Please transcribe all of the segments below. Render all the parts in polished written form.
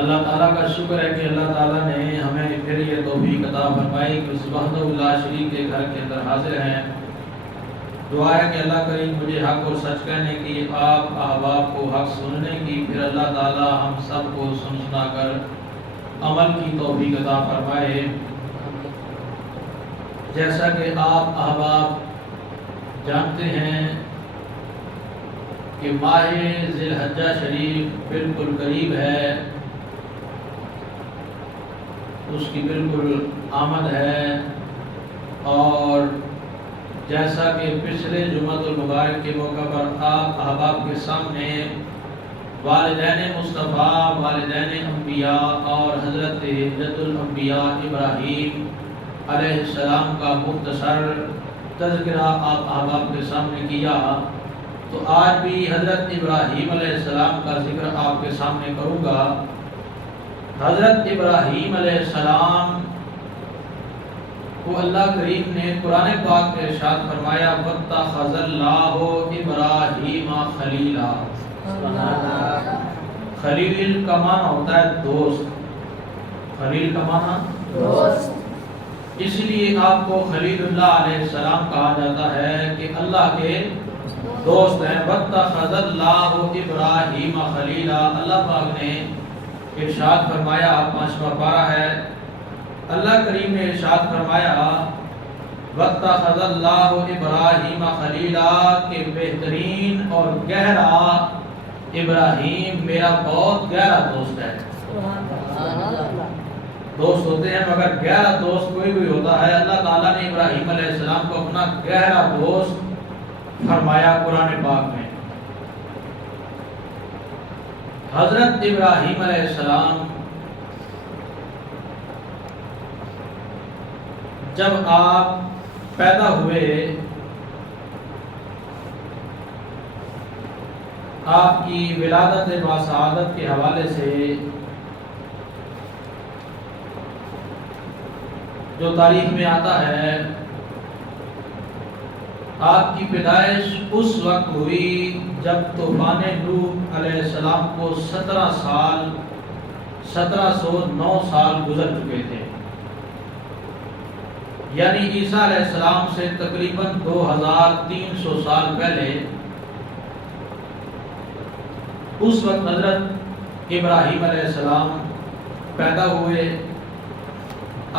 اللہ تعالیٰ کا شکر ہے کہ اللہ تعالیٰ نے ہمیں پھر یہ توفیق عطا فرمائی کہ اس وحدہ لا شریک کے گھر کے اندر حاضر ہیں۔ دعا ہے کہ اللہ کریم مجھے حق اور سچ کہنے کی، آپ احباب کو حق سننے کی، پھر اللہ تعالیٰ ہم سب کو سنا کر عمل کی توفیق عطا فرمائے۔ جیسا کہ آپ احباب جانتے ہیں کہ ماہ ذی الحجہ شریف بالکل قریب ہے، اس کی بالکل آمد ہے، اور جیسا کہ پچھلے جمعۃ المبارک کے موقع پر آپ احباب کے سامنے والدین مصطفیٰ، والدین انبیاء اور حضرت جد الانبیاء ابراہیم علیہ السلام کا مختصر تذکرہ آپ احباب کے سامنے کیا، تو آج بھی حضرت ابراہیم علیہ السلام کا ذکر آپ کے سامنے کروں گا۔ حضرت ابراہیم علیہ السلام کو اللہ کریم نے قرآن پاک میں ارشاد فرمایا وَاتَّخَذَ اللَّهُ إِبْرَاهِيمَ خَلِيلًا۔ خلیل کا معنی ہوتا ہے دوست، خلیل کا معنی دوست، اس لیے آپ کو خلیل اللہ علیہ السلام کہا جاتا ہے کہ اللہ کے دوست ہیں۔ وَاتَّخَذَ اللَّهُ إِبْرَاهِيمَ خَلِيلًا، اللہ پاک نے ارشاد فرمایا، آپ 5واں پارہ ہے، اللہ کریم نے ارشاد فرمایا وَاتَّخَذَ اللَّهُ إِبْرَاهِيمَ خَلِيلًا، کہ بہترین اور گہرا ابراہیم میرا بہت گہرا دوست ہے۔ دوست ہوتے ہیں مگر گہرا دوست کوئی بھی ہوتا ہے. اللہ تعالیٰ نے ابراہیم علیہ السلام کو اپنا گہرا دوست فرمایا قرآن پاک میں. حضرت ابراہیم علیہ السلام جب آپ پیدا ہوئے، آپ کی ولادت باسعادت کے حوالے سے جو تاریخ میں آتا ہے، آپ کی پیدائش اس وقت ہوئی جب طوفان نوح علیہ السلام کو 1709 سال گزر چکے تھے. یعنی عیسیٰ علیہ السلام سے تقریباً 2300 سال پہلے اس وقت حضرت ابراہیم علیہ السلام پیدا ہوئے.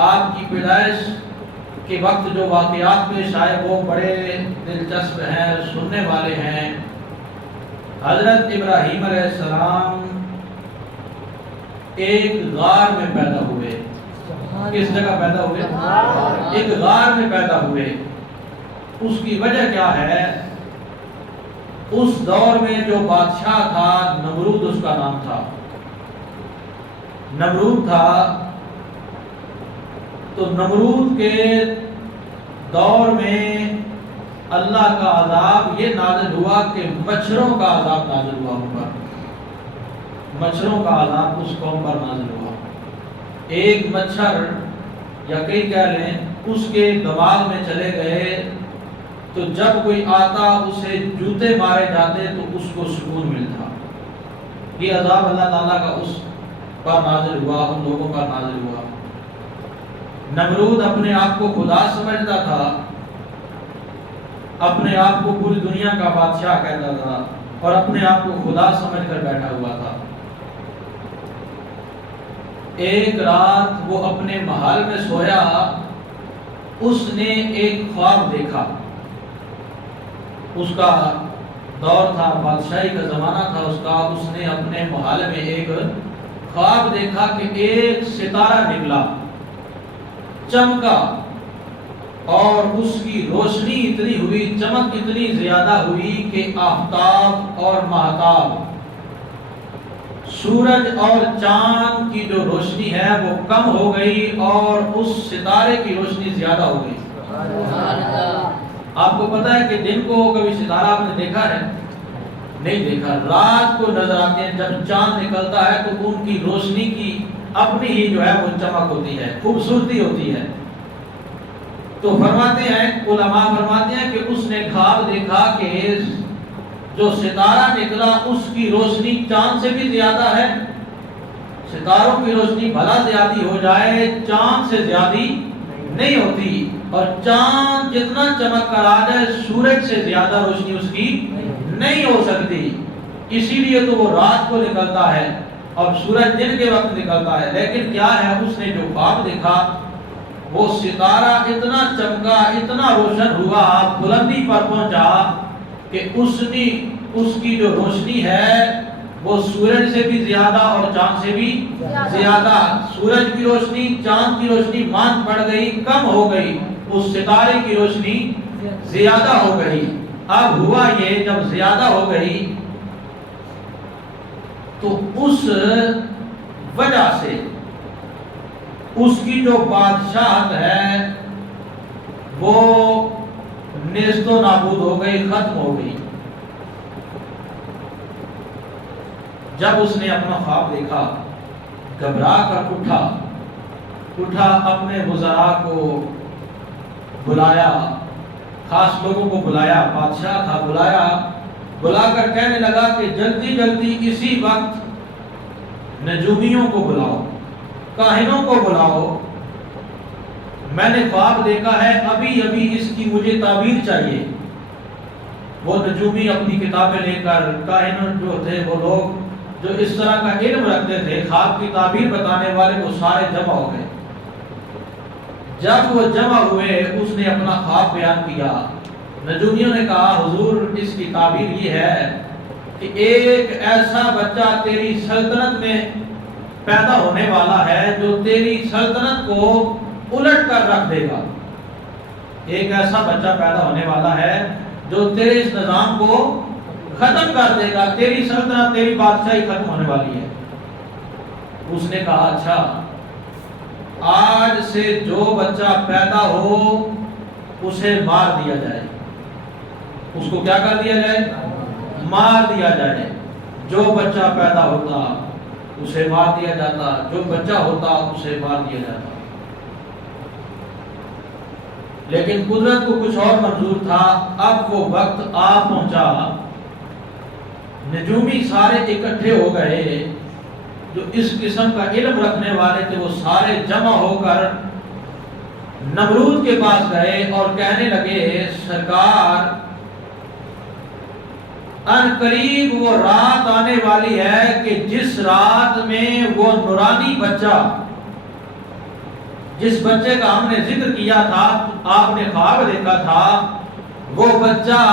آپ کی پیدائش کے وقت جو واقعات پیش آئے وہ بڑے دلچسپ ہیں، سننے والے ہیں. حضرت ابراہیم علیہ السلام ایک غار میں پیدا ہوئے. کس جگہ پیدا ہوئے؟ ایک غار میں پیدا ہوئے. اس کی وجہ کیا ہے؟ اس دور میں جو بادشاہ تھا نمرود اس کا نام تھا. نمرود تھا تو نمرود کے دور میں اللہ کا عذاب یہ نازل ہوا کہ مچھروں کا عذاب نازل ہوا ان پر. مچھروں کا عذاب اس قوم پر نازل ہوا. ایک مچھر یا کئی کہہ لیں اس کے دماغ میں چلے گئے تو جب کوئی آتا اسے جوتے مارے جاتے تو اس کو سکون ملتا. یہ عذاب اللہ تعالیٰ کا اس پر نازل ہوا، ان لوگوں پر نازل ہوا. نمرود اپنے آپ کو خدا سمجھتا تھا، اپنے آپ کو پوری دنیا کا بادشاہ کہتا تھا اور اپنے آپ کو خدا سمجھ کر بیٹھا ہوا تھا. ایک رات وہ اپنے محل میں سویا، اس نے ایک خواب دیکھا. اس کا دور تھا، بادشاہی کا زمانہ تھا اس کا. اس نے اپنے محل میں ایک خواب دیکھا کہ ایک ستارہ نکلا، چمکا اور اس کی روشنی اتنی ہوئی، چمک اتنی زیادہ ہوئی کہ آفتاب اور ماہتاب، سورج اور چاند کی جو روشنی ہے وہ کم ہو گئی اور اس ستارے کی روشنی زیادہ ہو گئی. آپ کو پتا ہے کہ دن کو کبھی ستارہ آپ نے دیکھا ہے؟ نہیں دیکھا. رات کو نظر آتے ہیں، جب چاند نکلتا ہے تو ان کی روشنی کی اپنی ہی جو ہے وہ چمک ہوتی ہے، خوبصورتی ہوتی ہے. تو فرماتے ہیں علماء فرماتے ہیں کہ اس نے خواب دیکھا کہ جو ستارہ نکلا اس کی روشنی چاند سے بھی زیادہ ہے. ستاروں کی روشنی بھلا زیادہ ہو جائے، چاند سے زیادہ نہیں ہوتی، اور چاند جتنا چمک کر آ جائے سورج سے زیادہ روشنی اس کی نہیں ہو سکتی. اسی لیے تو وہ رات کو نکلتا ہے اور سورج دن کے وقت نکلتا ہے. لیکن کیا ہے، اس نے جو خواب دیکھا وہ ستارہ اتنا چمکا، اتنا روشن ہوا، بلندی پر پہنچا کہ اس کی جو روشنی ہے وہ سورج سے بھی زیادہ اور چاند سے بھی زیادہ. سورج کی روشنی چاند کی روشنی ماند پڑ گئی، کم ہو گئی، اس ستارے کی روشنی زیادہ ہو گئی. اب ہوا یہ جب زیادہ ہو گئی تو اس وجہ سے اس کی جو بادشاہت ہے وہ نیست و نابود ہو گئی، ختم ہو گئی. جب اس نے اپنا خواب دیکھا گھبرا کر اٹھا، اپنے وزراء کو بلایا، خاص لوگوں کو بلایا، بادشاہ تھا، بلا کر کہنے لگا کہ جلدی جلدی اسی وقت نجومیوں کو بلاؤ، کاہنوں کو بلاؤ، میں نے خواب دیکھا ہے، ابھی اس کی مجھے تعبیر چاہیے. وہ نجومی اپنی کتابیں لے کر، کاہن جو تھے وہ لوگ جو اس طرح کا علم رکھتے تھے، خواب کی تعبیر بتانے والے، وہ سارے جمع ہو گئے. جب وہ جمع ہوئے اس نے اپنا خواب بیان کیا. نجومیوں نے کہا حضور اس کی تعبیر یہ ہے کہ ایک ایسا بچہ تیری سلطنت میں پیدا ہونے والا ہے جو تیری سلطنت کو الٹ کر رکھ دے گا. ایک ایسا بچہ پیدا ہونے والا ہے جو تیرے اس نظام کو ختم کر دے گا. تیری سلطنت، تیری بادشاہی ختم ہونے والی ہے. اس نے کہا اچھا، آج سے جو بچہ پیدا ہو اسے مار دیا جائے. اس کو کیا کر دیا جائے؟ مار دیا جائے. جو بچہ پیدا ہوتا اسے مار دیا جاتا، جو بچہ ہوتا اسے مار دیا جاتا. لیکن قدرت کو کچھ اور منظور تھا. اب وہ وقت آ پہنچا، نجومی سارے اکٹھے ہو گئے، جو اس قسم کا علم رکھنے والے تھے وہ سارے جمع ہو کر نمرود کے پاس گئے اور کہنے لگے سرکار ان قریب وہ رات آنے والی ہے کہ جس رات میں وہ نورانی بچہ، جس بچے کا ہم نے ذکر کیا تھا، آپ نے خواب دیکھا تھا، وہ بچہ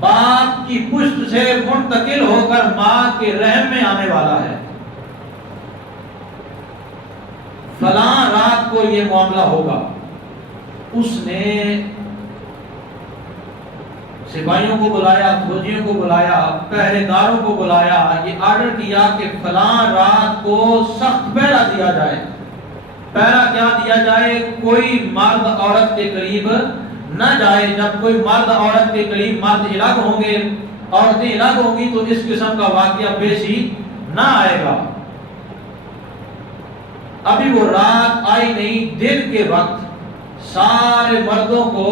باپ کی پشت سے منتقل ہو کر ماں کے رحم میں آنے والا ہے. فلاں رات کو یہ معاملہ ہوگا. اس نے سپاہیوں کو بلایا، فوجیوں کو بلایا، پہرے داروں کو بلایا، یہ آرڈر کیا کہ فلاں رات کو سخت پہرا دیا جائے. پہرا کیا دیا جائے؟ کوئی مرد عورت کے قریب نہ جائے. جب کوئی مرد عورت کے قریب، مرد الگ ہوں گے، عورتیں الگ ہوں گی، تو اس قسم کا واقعہ پیش ہی نہ آئے گا. ابھی وہ رات آئی نہیں. دن کے وقت سارے مردوں کو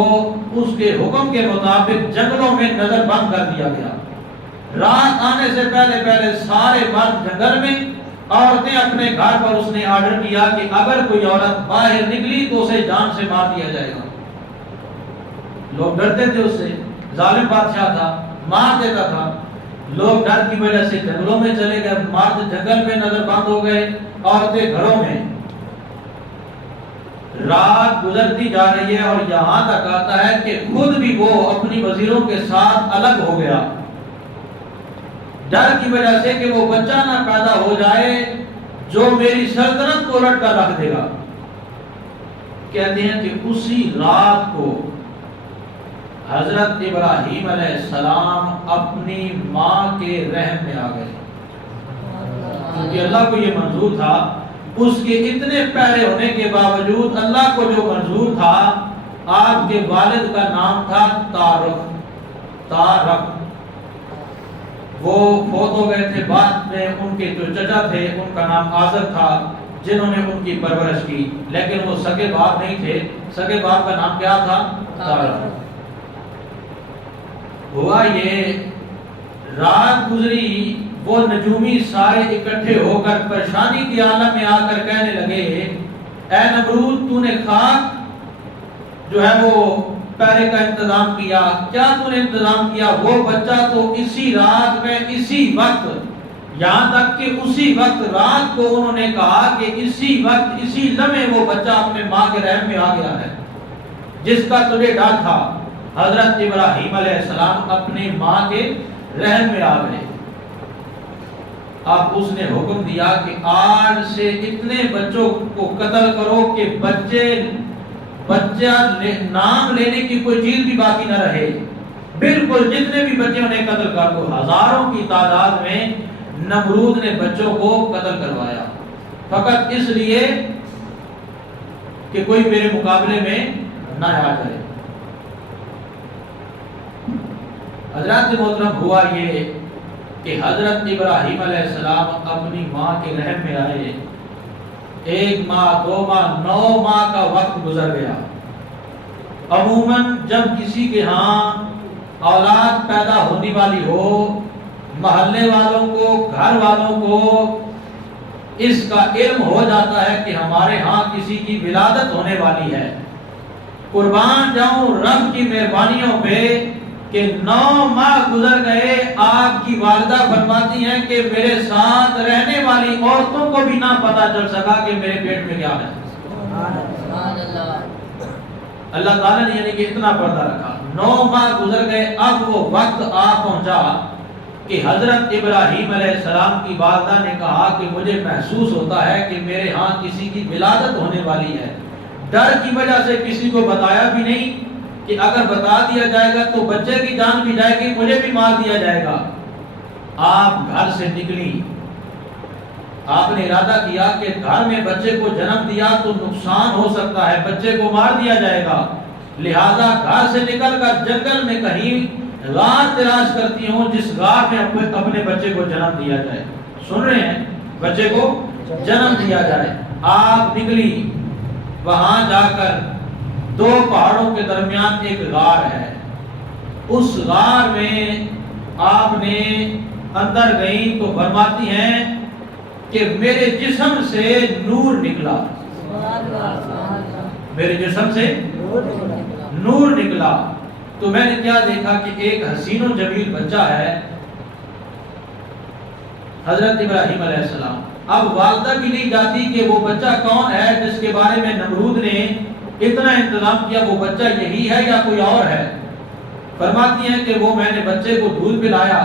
اس کے حکم کے مطابق جنگلوں میں نظر بند کر دیا گیا. رات آنے سے پہلے پہلے سارے مرد جنگل میں، عورتیں اپنے گھر پر. اس نے آرڈر کیا کہ اگر کوئی عورت باہر نکلی تو اسے جان سے مار دیا جائے گا. لوگ ڈرتے تھے اس سے، ظالم بادشاہ تھا، مار دیتا تھا. لوگ ڈر کی وجہ سے جنگلوں میں چلے گئے، مرد جنگل میں نظر بند ہو گئے، عورتیں گھروں میں. رات گزرتی جا رہی ہے اور یہاں تک آتا ہے کہ خود بھی وہ اپنی وزیروں کے ساتھ الگ ہو گیا، ڈر کی وجہ سے کہ وہ بچہ نہ پیدا ہو جائے جو میری سلطنت کو الٹ کر رکھ دے گا. کہتے ہیں کہ اسی رات کو حضرت ابراہیم علیہ السلام اپنی ماں کے رحم میں آ گئے، کیونکہ اللہ کو یہ منظور تھا. اس کے اتنے پہرے ہونے کے باوجود اللہ کو جو منظور تھا، آپ کے والد کا نام تھا طارق. وہ فوت ہو گئے تھے. بعد میں ان کے جو چچا تھے ان کا نام آزر تھا، جنہوں نے ان کی پرورش کی، لیکن وہ سگے باپ نہیں تھے. سگے باپ کا نام کیا تھا؟ طارق. ہوا یہ، رات گزری، وہ نجومی سارے اکٹھے ہو کر پریشانی کی عالم میں آ کر کہنے لگے اے نمرود، تو نے خاک جو ہے وہ پہرے کا انتظام کیا، کیا تو نے انتظام کیا؟ وہ بچہ تو اسی رات میں، اسی وقت، یہاں تک کہ اسی وقت رات کو انہوں نے کہا کہ اسی وقت، اسی لمحے وہ بچہ اپنے ماں کے رحم میں آ گیا ہے جس کا تجھے ڈر تھا. حضرت ابراہیم علیہ السلام اپنی ماں کے رحم میں آ گئے. اب اس نے حکم دیا کہ آج سے اتنے بچوں کو قتل کرو کہ بچہ نام لینے کی کوئی چیز بھی باقی نہ رہے. بالکل جتنے بھی بچے انہیں قتل کر دو. ہزاروں کی تعداد میں نمرود نے بچوں کو قتل کروایا، فقط اس لیے کہ کوئی میرے مقابلے میں نہ آ جائے. حضرات محترم، ہوا یہ کہ حضرت ابراہیم علیہ السلام اپنی ماں کے رحم میں آئے. 1 ماہ 2 ماہ 9 ماہ کا وقت گزر گیا. عموماً جب کسی کے ہاں اولاد پیدا ہونے والی ہو، محلے والوں کو، گھر والوں کو اس کا علم ہو جاتا ہے کہ ہمارے ہاں کسی کی ولادت ہونے والی ہے. قربان جاؤں رب کی مہربانیوں پہ کہ 9 ماہ گزر گئے. آپ کی والدہ فرماتی ہیں کہ میرے ساتھ رہنے والی عورتوں کو بھی نہ پتا چل سکا کہ میرے پیٹ میں کیا ہے. اللہ تعالیٰ نے یعنی کہ اتنا پردہ رکھا. 9 ماہ گزر گئے. اب وہ وقت آ پہنچا کہ حضرت ابراہیم علیہ السلام کی والدہ نے کہا کہ مجھے محسوس ہوتا ہے کہ میرے ہاں کسی کی ولادت ہونے والی ہے. ڈر کی وجہ سے کسی کو بتایا بھی نہیں کہ اگر بتا دیا جائے گا تو بچے کی جان بھی جائے گی, مجھے بھی مار دیا جائے گا. آپ گھر سے نکلی, آپ نے ارادہ کیا کہ گھر میں بچے کو جنم دیا تو نقصان ہو سکتا ہے, بچے کو مار دیا جائے گا, لہذا گھر سے نکل کر جنگل میں کہیں غار تلاش کرتی ہوں جس غار میں اپنے بچے کو جنم دیا جائے. سن رہے ہیں, بچے کو جنم دیا جائے. آپ نکلی, وہاں جا کر دو پہاڑوں کے درمیان ایک غار ہے, اس غار میں آپ نے اندر گئی تو فرماتی ہیں کہ میرے جسم سے نور نکلا, میرے جسم سے نور نکلا. تو میں نے کیا دیکھا کہ ایک حسین و جمیل بچہ ہے, حضرت ابراہیم علیہ السلام. اب والدہ بھی نہیں جاتی کہ وہ بچہ کون ہے جس کے بارے میں نمرود نے اتنا انتظام کیا, وہ بچہ یہی ہے یا کوئی اور ہے. فرماتی ہیں کہ وہ میں نے بچے کو دودھ پلایا,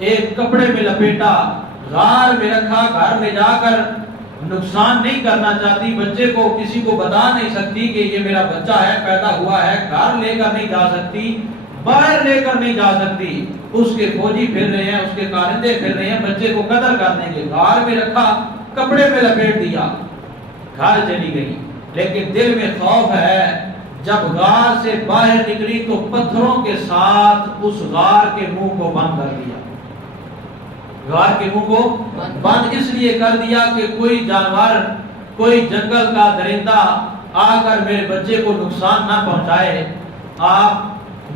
ایک کپڑے میں لپیٹا, غار میں رکھا, گھر لے جا کر نقصان نہیں کرنا چاہتی, بچے کو کسی کو بتا نہیں سکتی کہ یہ میرا بچہ ہے, پیدا ہوا ہے, گھر لے کر نہیں جا سکتی, باہر لے کر نہیں جا سکتی. اس کے فوجی پھر رہے ہیں, اس کے کارندے پھر رہے ہیں, بچے کو قتل کر دیں گے. غار میں رکھا, کپڑے میں لپیٹ دیا, گھر چلی گئی. لیکن دل میں خوف ہے. جب غار سے باہر نکلی تو پتھروں کے ساتھ اس غار کے منہ کو بند کر دیا. غار کے منہ کو بند اس لیے کر دیا کہ کوئی جانور, کوئی جنگل کا درندہ آ کر میرے بچے کو نقصان نہ پہنچائے. آپ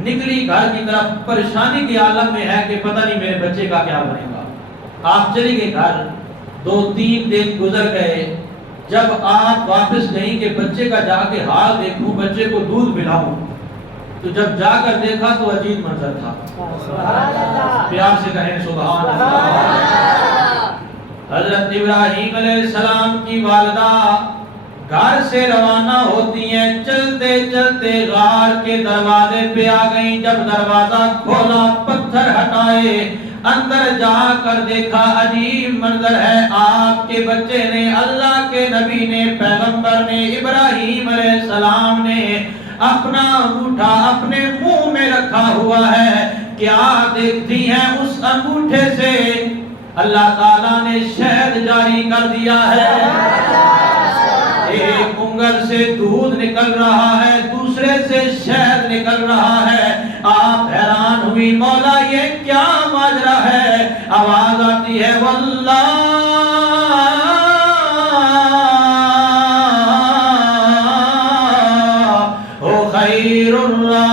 نکلی گھر کی طرف, پریشانی کے عالم میں ہے کہ پتہ نہیں میرے بچے کا کیا بنے گا. آپ چلی گئی گھر, 2-3 دن گزر گئے. جب آپ واپس گئی کہ بچے کا جا کے حال دیکھوں, بچے کو دودھ پلاؤں, تو جب جا کر دیکھا تو عجیب منظر تھا. پیار سے کہیں سبحان اللہ. حضرت ابراہیم علیہ السلام کی والدہ گھر سے روانہ ہوتی ہیں, چلتے چلتے غار کے دروازے پہ آ گئیں. جب دروازہ کھولا, پتھر ہٹائے, اندر جا کر دیکھا عجیب منظر ہے. آپ کے بچے نے, اللہ کے نبی نے, پیغمبر نے, ابراہیم علیہ السلام نے اپنا انگوٹھا اپنے منہ میں رکھا ہوا ہے. کیا دیکھتی ہیں اس انگوٹھے سے؟ اللہ تعالیٰ نے شہد جاری کر دیا ہے. ایک انگل سے دودھ نکل رہا ہے, دوسرے سے شہد نکل رہا ہے. آپ حیران ہوئی, مولا یہ کیا ماجرا ہے؟ آواز آتی ہے, واللہ خیر الرازقین.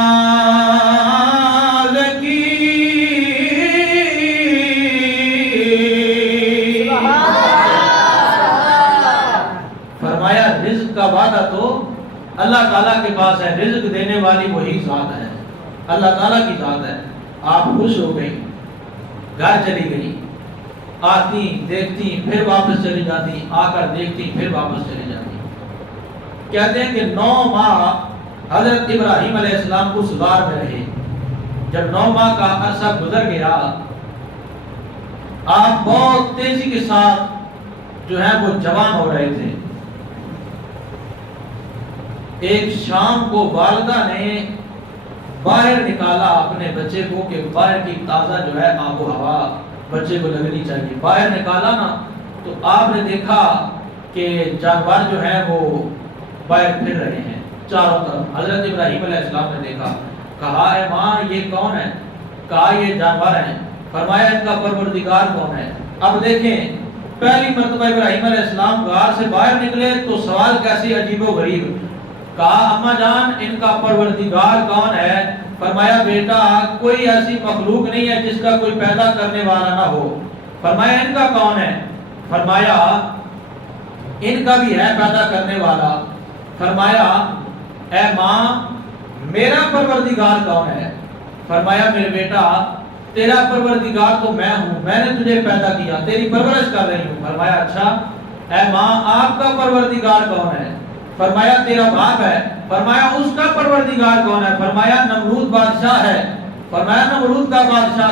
فرمایا رزق کا وعدہ تو اللہ تعالیٰ کے پاس ہے, رزق دینے والی وہی ذات ہے, اللہ تعالیٰ کی ذات ہے. آپ خوش ہو گئی, گھر چلی گئی, آتی دیکھتی پھر واپس چلی جاتی, آ کر دیکھتی پھر واپس چلی جاتی. کہتے ہیں کہ 9 ماہ حضرت ابراہیم علیہ السلام اس غار میں رہے. جب 9 ماہ کا عرصہ گزر گیا, آپ بہت تیزی کے ساتھ جو ہے وہ جوان ہو رہے تھے. ایک شام کو والدہ نے باہر نکالا اپنے بچے کو کہ باہر کی تازہ جو ہے آب و ہوا بچے کو لگنی چاہیے. باہر نکالا نا تو آپ نے دیکھا کہ جانور جو ہیں وہ باہر پھر رہے ہیں چاروں طرف. حضرت ابراہیم علیہ السلام نے دیکھا, کہا اے ماں یہ کون ہے؟ کہا یہ جانور ہیں. فرمایا ان کا پروردگار کون ہے؟ اب دیکھیں, پہلی مرتبہ ابراہیم علیہ السلام غار سے باہر نکلے تو سوال کیسی عجیب و غریب. کہا اما جان ان کا پروردگار کون ہے؟ فرمایا بیٹا کوئی ایسی مخلوق نہیں ہے جس کا کوئی پیدا کرنے والا نہ ہو. فرمایا ان کا کون ہے؟ فرمایا ان کا بھی ہے پیدا کرنے والا. فرمایا اے ماں میرا پروردگار کون ہے؟ فرمایا میرے بیٹا تیرا پروردگار تو میں ہوں, میں نے تجھے پیدا کیا, تیری پرورش کر رہی ہوں. فرمایا اچھا اے ماں آپ کا پروردگار کون ہے؟ فرمایا تیرا باپ ہے. فرمایا اس کا پروردگار کون ہے؟ فرمایا نمرود بادشاہ ہے. فرمایا نمرود کا بادشاہ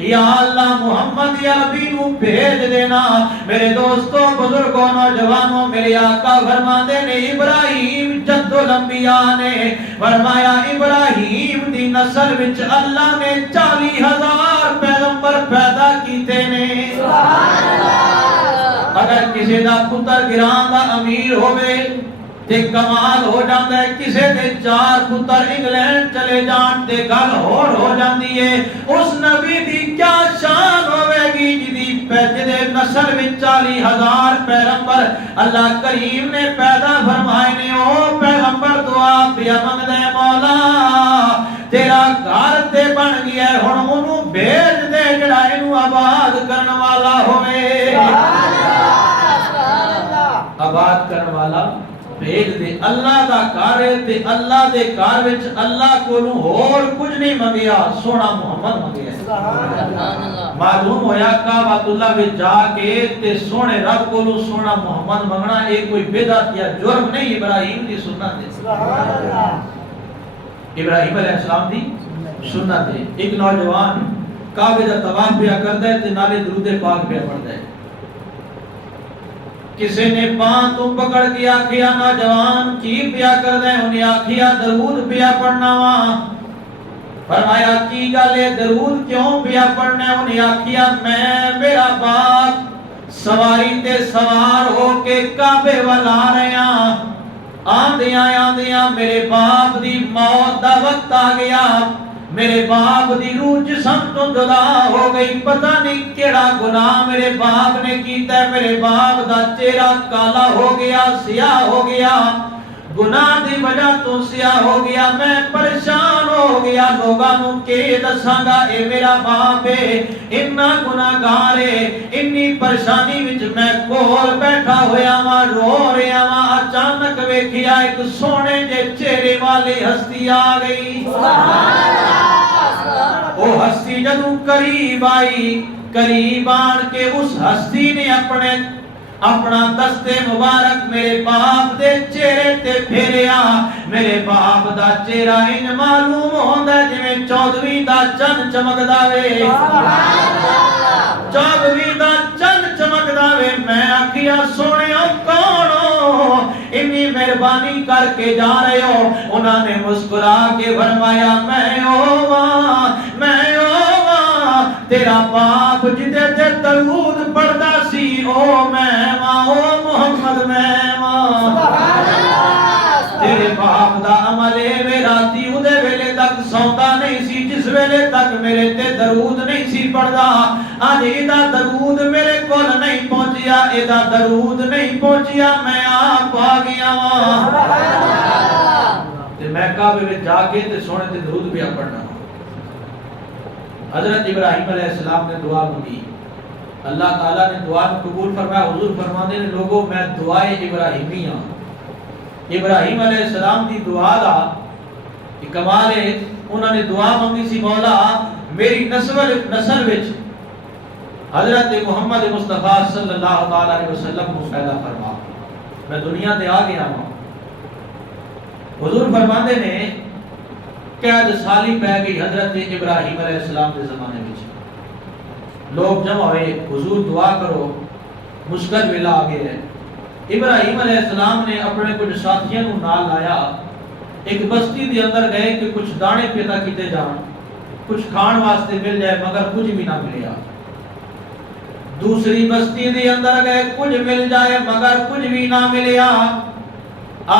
یا اللہ محمد عربی نو بھیج دینا. میرے دوستوں بزرگوں نوجوانوں میرے آقا فرماتے نے ابراہیم جد الانبیاء نے فرمایا ابراہیم دی نسل وچ اللہ نے 40,000 پیغمبر پیدا کیتے نے. سبحان اللہ. اگر کسی دا پتر گران دا امیر ہوئے تے کمال ہو جاندہ ہے, کسے دے 4 پتر انگلینڈ چلے جان تے گل ہو جاندی ہے. اس نبی دی کیا شان ہوئے گی جدی جدے نسل میں 40,000 پیغمبر اللہ کریم نے پیدا فرمائے نے. او پیغمبر دعا پیا منگ دے مولا تیرا گھر تے بن گیا ہے, ہن اونوں بھیج دے جڑا اینوں آباد کرن والا ہوئے. آباد کرن والا بھیج دے. اللہ دا گھر تے اللہ دے گھر وچ اللہ کولوں ہور کچھ نہیں منگیا, سونا محمد منگیا. سبحان اللہ. معلوم ہویا کعبۃ اللہ وچ جا کے تے سونے رب کولوں سونا محمد منگنا اے کوئی بدعت یا جرم نہیں, ابراہیم دی سنت ہے. سبحان اللہ. ابراہیم علیہ السلام دی سنت ہے. ایک نوجوان کعبے دا طواف پیا کردا ہے تے نالے درود پاک پیا پڑھدا ہے. کسی نے پان تو پکڑ کے آکھیا نوجوان کی پیا کردا ہے؟ انہیں آکھیا درود پیا پڑھنا وا. فرمایا کی گل ہے درود کیوں پیا پڑھنا ہے؟ انہیں آکھیا میں میرا باپ سواری تے سوار ہو کے کعبے ول آ رہے ہاں, آندیاں میرے باپ دی موت دا وقت آ گیا. میرے باپ دی روح جسم تو جدا ہو گئی. پتہ نہیں کیڑا گناہ میرے باپ نے کیتا ہے. میرے باپ دا چہرہ کالا ہو گیا, سیاہ ہو گیا, گناہ دی وجہ تو سیاہ ہو گیا. میں پریشان ہو گیا, لوگاں نوں کہ دساں گا اے میرا باپ ہے, اتنا گناہگار ہے. اتنی پریشانی وچ میں کول بیٹھا ہویا وا, رو رہا وا. اچانک ویکھیا ایک سونے جے چہرے والی ہستی آ گئی. سبحان اللہ. وہ ہستی جدوں قریب آئی, قریب آن کے اس ہستی نے اپنا دستے مبارک میرے باپ دے چہرے تے پھیریا. میرے باپ دا چہرہ ان معلوم ہوندا ہے جویں 14ویں دا چن چمکدا وے. سبحان اللہ. 14ویں دا چن چمکدا وے. میں آکھیا سونےو کون ہو, اتنی مہربانی کر کے جا رہے ہو؟ انہاں نے مسکرا کے فرمایا میں تیرا باپ جدے تے درود پڑھدا سی او میں ماں, او محمد میں ماں. سبحان اللہ. تیرے باپ دا عمل اے میرا تی اودے ویلے تک سوندا نہیں سی جس ویلے تک میرے تے درود نہیں سی پڑھدا. اج ایدا درود میرے کول نہیں پہنچیا, ایدا درود نہیں پہنچیا, میں آپ آ گیا وا. سبحان اللہ. تے میں کعبے وچ جا کے تے سونے تے درود پیا پڑھنا. حضرت ابراہیم علیہ السلام نے دعا مانگی, اللہ تعالیٰ نے دعا قبول فرمایا. حضور فرماتے ہیں لوگوں میں دعائے ابراہیمی ہاں. ابراہیم علیہ السلام دی دعا دا کمال ہے, انہوں نے دعا مانگی سی مولا میری نسل وچ حضرت محمد مصطفیٰ صلی اللہ علیہ وسلم کو پیدا فرما, میں دنیا تے آ گیا ہوں. حضور فرماتے ہیں قید سالی پہ گئی حضرت ابراہیم علیہ السلام کے زمانے میں. لوگ جمع ہوئے, حضور دعا کرو, مشکل ویلا آ گیا ہے. ابراہیم علیہ السلام نے اپنے کچھ ساتھیوں کو نال لایا, ایک بستی دے اندر گئے کہ کچھ دانے پیدا کیتے جان, کچھ کھان واسطے مل جائے, مگر کچھ بھی نہ ملیا. دوسری بستی دے اندر گئے, کچھ مل جائے مگر کچھ بھی نہ ملیا.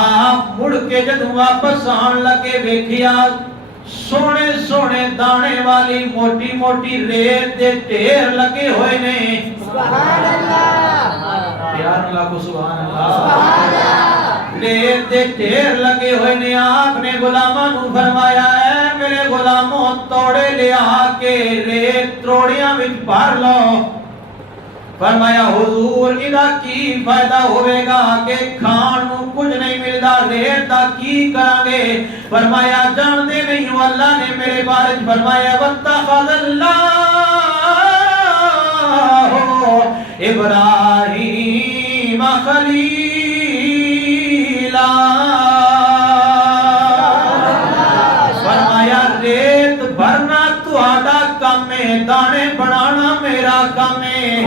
آپ مڑ کے جب واپس آن لگے ویکھیا سونے سونے دانے والی موٹی موٹی ریت دے ڈھیر لگے ہوئے نے. سبحان اللہ. پیار اللہ کو سبحان اللہ. سبحان اللہ. ریت دے ڈھیر لگے ہوئے نے. آپ نے غلاماں نو فرمایا اے میرے غلاموں توڑے لیا کے ریت تروڑیاں وچ بھر لو. فرمایا حضور ادا کی فائدہ ہوئے گا کہ کھان نو کچھ نہیں ملدا, ریت دا کی کران گے؟ فرمایا جان دے نہیں ہو, اللہ نے میرے بارے فرمایا واتخذ اللہ ابراہیم خلیلا. فرمایا ریت بھرنا تہاڈا دانے بنانا میرا کام ہے.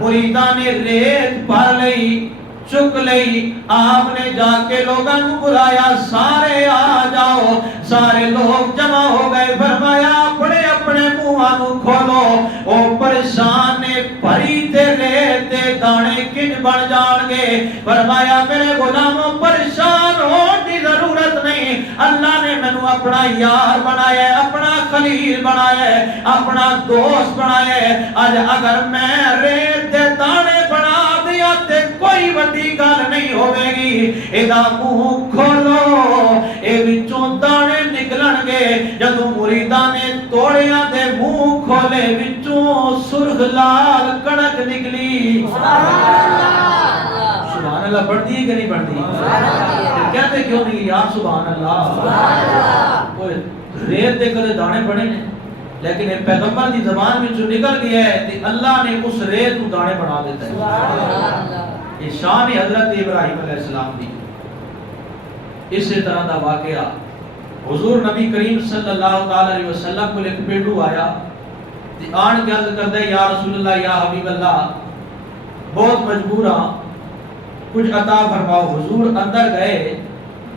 مریداں نے ریت بھر لئی چک لئی. آپ نے جا کے لوگوں کو بلایا سارے آ جاؤ. سارے لوگ جمع ہو گئے. فرمایا اپنے اپنے منہاں کھولو. او پریشان نے بھری تے ریت دے دانے کنج بن جان گے. فرمایا میرے غلاموں پریشان ہون دی ضرورت نہیں. اللہ نے مینوں اپنا یار بنایا ہے, اپنا خلیل بنایا ہے, اپنا دوست بنایا ہے. اج اگر میں ریت دے دانے بنا دیا تے کوئی وڈی گل نہیں ہوے گی. ایدا منہ کھولو اے وچوں دانے نکلن گے. جدوں مریداں نے توڑیاں دے منہ کھولے وچوں سرخ لال کڑک نکلی. سبحان اللہ پڑھتی ہے کہ نہیں پڑھتی؟ کہتے کیوں نہیں یا سبحان اللہ. ریت دے کدے دانے بنے نے لیکن پیغمبر دی زبان میں جو نکل گیا ہے تے اللہ نے اس ریت کو دانے بنا دیتا ہے. یہ شان حضرت ابراہیم علیہ السلام دی. اسی طرح دا واقعہ حضور نبی کریم صلی اللہ تعالی علیہ وسلم کو ایک پیڈو آیا تے آن کے عرض کردا ہے یا رسول اللہ یا حبیب اللہ بہت مجبور ہاں کچھ عطا فرماؤ. حضور اندر گئے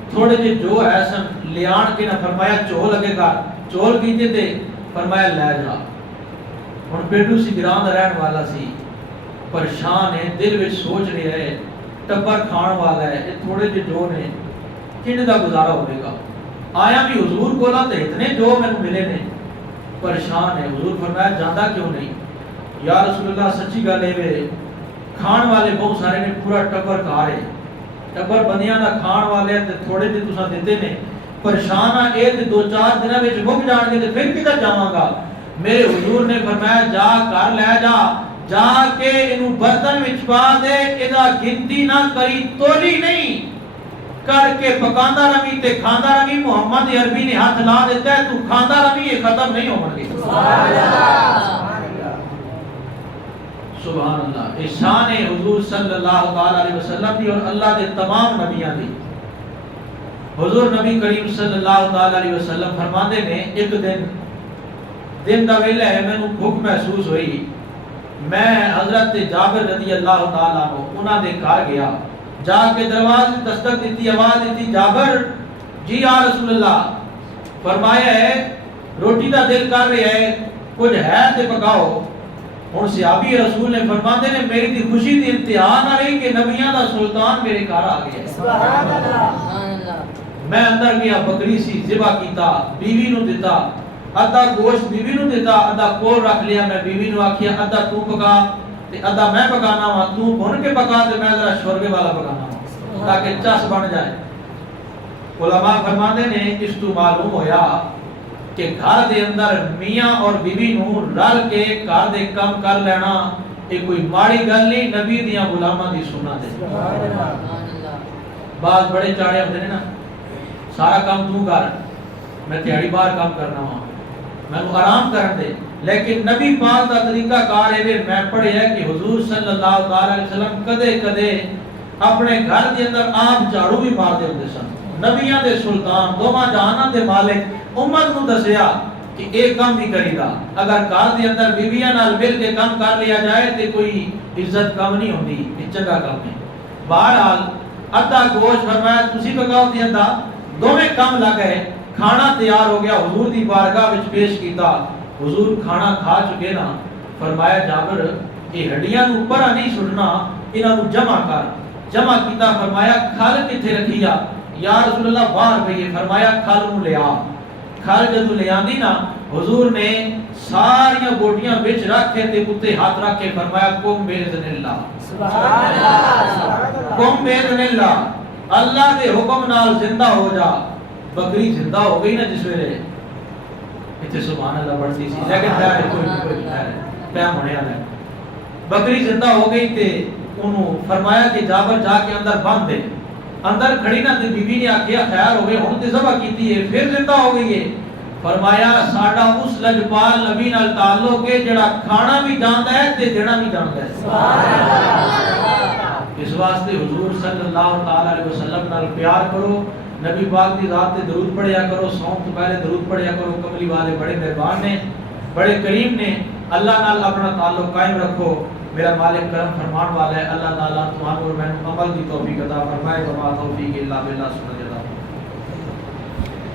تھوڑے جے جو ہے سن لیان کے نہ فرمایا چول لگے گا. چول کیتے تے فرمایا لے جا. ہن پیڈو سی گراں دا رہن والا سی, پریشان ہے, دل وچ سوچ رہا ہے ٹبر کھان والا ہے, یہ تھوڑے جے جو نے کن دا گزارا ہوے گا. آیا بھی حضور کولا تے اتنے جو مینوں ملے نے. پریشان ہے. حضور فرمایا جاندا کیوں نہیں یا رسول اللہ سچی گل ہے کھان والے بہت سارے نے پورا ٹبر کھا رہے. ٹبر بندیاں دا کھان والے تے تھوڑے جے تساں دتے نے. پریشان آ اے تے دو چار دناں وچ مک جان گے تے پھر کدھر جاواں گا. میرے حضور نے فرمایا جا کر لے جا, جا کے انہوں برتن وچ پا دے. ادا گنتی نہ کری تولی نہیں کر کے پکاندا روی تے کھاندا روی. محمد عربی نے ہاتھ لا دیتا ہے تو کھاندا روی یہ ختم نہیں ہون گے. سبحان اللہ سبحان اللہ. یہ شان ہے حضور صلی اللہ تعالی علیہ وسلم دی اور اللہ دے تمام نبیاں دی. حضور نبی کریم صلی اللہ تعالی علیہ وسلم فرماندے نے ایک دن دا ویلا ہے مینوں بھوک محسوس ہوئی. میں حضرت جابر رضی اللہ تعالیٰ عنہ انہاں دے گھر گیا. جا کے دروازے دستک دیتی, آواز دیتی جابر جی یا رسول اللہ. فرمایا ہے روٹی دا دل کر رہا ہے کچھ ہے تے پکاؤ. ہن صحابی رسول نے فرماندے نے میری دی خوشی دی انتہا نہ رہی کہ نبیاں دا سلطان میرے گھر آ گیا. سبحان اللہ. میں اندر گیا, بکری سی ذبح کیتا, بیوی نو دیتا, ادھا گوشت بیوی نو دیتا, ادھا کول رکھ لیا. میں بیوی نو آکھیا ادھا تو پکا تے ادھا میں پکانا وا, تو بھن کے پکا تے میں ذرا شوربے والا پکانا وا تاکہ چس بن جائے. علماء فرماندے نے اس تو معلوم ہویا کہ گھر دے اندر میاں اور بیوی نو رل کے گھر دے کام کر لینا یہ کوئی ماڑی گل نہیں, نبی دیاں غلاماں دی سنت ہے. سبحان اللہ. بعض بڑے چاڑے ہوندے نے نا سارا کام تو کر, میں تیاری بار کام کرنا وا, میں آرام کرن دے. لیکن نبی پاک دا طریقہ کار ہے میں پڑھیا ہے کہ حضور صلی اللہ تعالی علیہ وسلم کدے کدے اپنے گھر دے اندر آپ جھاڑو بھی مار دے ہوندے سن. نبیاں دے سلطان دوواں جہاناں دے مالک امت نو دسیا کہ ایک کام بھی کری دا. اگر گھر دے اندر بیویاں نال مل کے کام کر لیا جائے تے کوئی عزت کم نہیں ہوندی, یہ چنگا کام ہے. بہرحال ادھا گوشت فرمایا تسی پکاؤ تے ادھا دوویں کام لگ گئے. کھانا تیار ہو گیا, حضور دی بارگاہ وچ پیش کیتا. حضور کھانا کھا چکے نا. فرمایا جابر یہ ہڈیاں نو اوپر نہیں سٹنا, انہاں نو جمع کر. جمع کیتا. فرمایا کھل کتے رکھی یا رسول اللہ باہر پئی. فرمایا کھل نو لے آ. کھل جدوں لے آندی نا حضور نے ساری بوٹیاں وچ رکھ کے تے اوتے ہاتھ رکھ کے فرمایا قم باذن اللہ. سبحان اللہ. قم باذن اللہ, اللہ دے حکم نال زندہ ہو جا. بکری زندہ ہو گئی نا جس ویلے اتنے سبحان اللہ بڑھتی سی لیکن کوئی ٹائم ہونے والا ہے. بکری زندہ ہو گئی تے انہوں فرمایا کہ جابر جا کے اندر بند دے. اندر کھڑی نہ تے بی بی نے آکھیا خیر ہوئے ہن تے ذبح کیتی ہے پھر زندہ ہو گئی ہے. فرمایا ساڈا اس لجپال نبی نال تعلق ہے جڑا کھانا بھی جاندا ہے تے دینا بھی جاندا ہے. سبحان اللہ. اس واسطے حضور صلی اللہ تعالی علیہ وسلم نال پیار کرو, نبی پاک دی ذات تے درود پڑھیا کرو, سوم تو پہلے درود پڑھیا کرو. کملی والے بڑے مہربان نے. بڑے قریب نے اللہ نال اپنا تعلق قائم رکھو میرا مالک کرم فرمان والا ہے اللہ تعالیٰ تمہارے اور میں عمل کی توفیق عطا فرمائے وما توفیق الا باللہ